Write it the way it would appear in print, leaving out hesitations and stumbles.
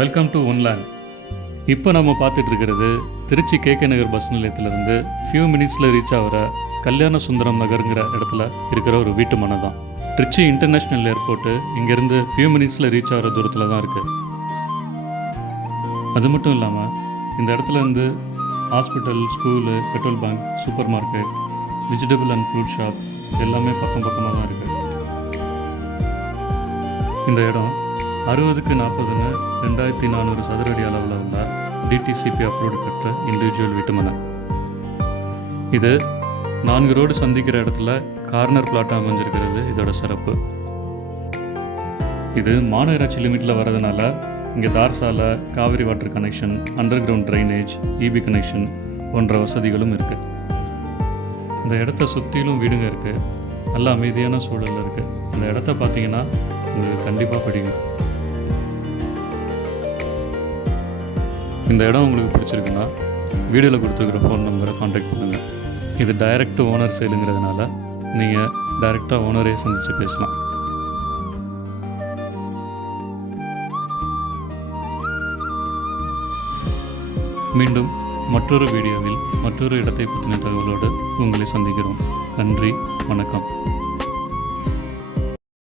Welcome to ஒன்லேண்ட். இப்போ நம்ம பார்த்துட்டு இருக்கிறது திருச்சி கேகே நகர் பஸ் நிலையத்திலேருந்து ஃபியூ மினிட்ஸில் ரீச் ஆகிற கல்யாண சுந்தரம் நகருங்கிற இடத்துல இருக்கிற ஒரு வீட்டு மனை தான். திருச்சி இன்டர்நேஷ்னல் ஏர்போர்ட்டு இங்கேருந்து ஃபியூ மினிட்ஸில் ரீச் ஆகிற தூரத்தில் தான் இருக்குது. அது மட்டும் இல்லாமல் இந்த இடத்துலேருந்து hospital, school, petrol bunk, super market, vegetable and fruit shop எல்லாமே பக்கமாக தான் இருக்குது. இந்த இடம் 60க்கு 40ன்னு 2400 சதுர அடி அளவில் உள்ள டிடிசிபி அப்ரூவ்டு பெற்ற இண்டிவிஜுவல் வீட்டுமனை. இது 4 ரோடு சந்திக்கிற இடத்துல கார்னர் பிளாட்டாக அமைஞ்சிருக்கிறது இதோட சிறப்பு. இது மாநகராட்சி லிமிட்டில் வரதுனால இங்கே தார் சாலை, Kaveri water connection, under ground drainage, EB connection போன்ற வசதிகளும் இருக்குது. இந்த இடத்த சுற்றிலும் வீடுங்க இருக்குது. நல்ல அமைதியான சூழலில் இருக்குது. இந்த இடத்த பார்த்தீங்கன்னா உங்களுக்கு கண்டிப்பாக பிடிக்கும். இந்த இடம் உங்களுக்கு பிடிச்சிருக்குன்னா வீடியோவில் கொடுத்துருக்குற ஃபோன் நம்பரை கான்டாக்ட் பண்ணுங்கள். இது டைரக்ட் ஓனர் சேலுங்கிறதுனால நீங்கள் டைரெக்டாக ஓனரே சந்தித்து பேசலாம். மீண்டும் மற்றொரு வீடியோவில் மற்றொரு இடத்தை பற்றின தகவலோடு உங்களை சந்திக்கிறோம். நன்றி, வணக்கம்.